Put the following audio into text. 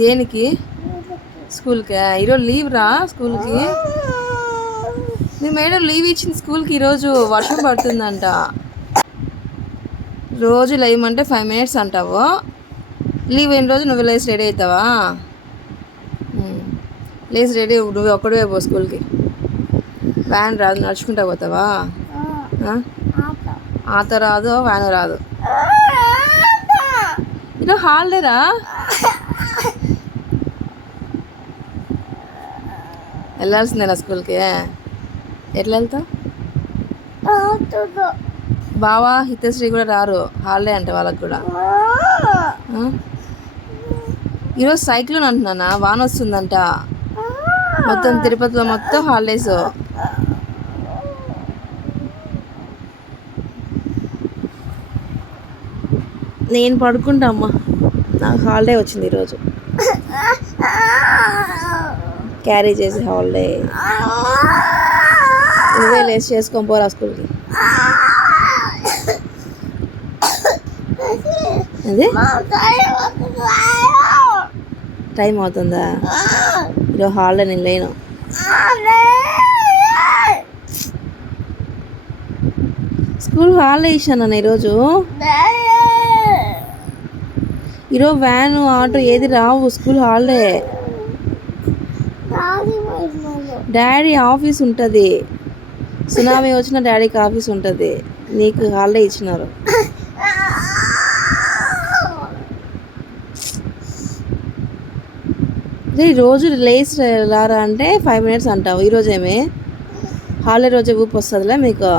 దేనికి? స్కూల్కి ఈరోజు లీవ్ రా స్కూల్కి. మీ మేడం లీవ్ ఇచ్చింది స్కూల్కి. ఈరోజు వర్షం పడుతుందంట. రోజు లేయమంటే 5 minutes అంటావు. లీవ్ అయిన రోజు నువ్వు లేచి రెడీ అవుతావా? లేచి రెడీ నువ్వు ఒక్కడే పో స్కూల్కి. వ్యాన్ రాదు, నడుచుకుంటా పోతావా? ఆటో రాదు, వ్యాన్ రాదు. ఈరోజు హాలిడేరా. వెళ్ళాల్సిందేనా స్కూల్కి? ఎట్లా వెళ్తావు? బావా హితశ్రీ కూడా రారు, హాలిడే అంటే వాళ్ళకి కూడా. ఈరోజు సైక్లోన్ అంటున్నానా, వాన వస్తుందంట. మొత్తం తిరుపతిలో మొత్తం హాలిడేస్. నేను పడుకుంటా అమ్మా, నాకు హాలిడే వచ్చింది ఈరోజు. క్యారీ చేసి హాలిడే నువ్వే లేచి చేసుకొని పోరా స్కూల్కి. అదే టైం అవుతుందా? ఈరోజు హాలిడే, నేను లేను. స్కూల్ హాలిడే ఇచ్చాను ఈరోజు. ఈరోజు వ్యాను ఆటో ఏది రావు, స్కూల్ హాలిడే. డాడీ ఆఫీస్ ఉంటుంది. సునామీ వచ్చిన డాడీకి ఆఫీస్ ఉంటుంది. నీకు హాలిడే ఇచ్చినారు. రోజు లేచి రారా అంటే 5 minutes అంటావు. ఈరోజు ఏమి హాలిడే రోజే ఊపి వస్తుందిలే మీకు.